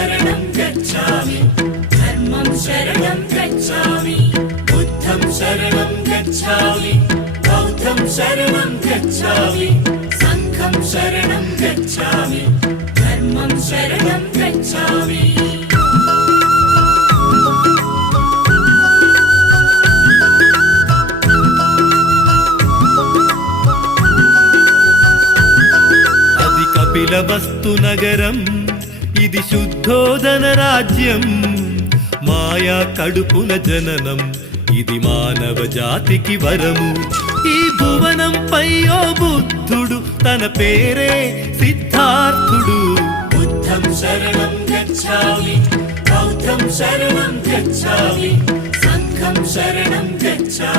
शरणं गच्छामि धर्मं शरणं गच्छामि बुद्धं शरणं गच्छामि बौद्धं शरणं गच्छामि संघं शरणं गच्छामि धर्मं शरणं गच्छामि కపిలవస్తు నగరం ఇది శుద్ధోదన రాజ్యం మాయా కడుపున జననం ఇది మానవ జాతికి వరము ఈ భువనంపై ఓ బుద్ధుడు తన పేరే సిద్ధార్థుడు बुद्धं शरणं गच्छामि बौद्धं शरणं गच्छामि संघं शरणं गच्छामि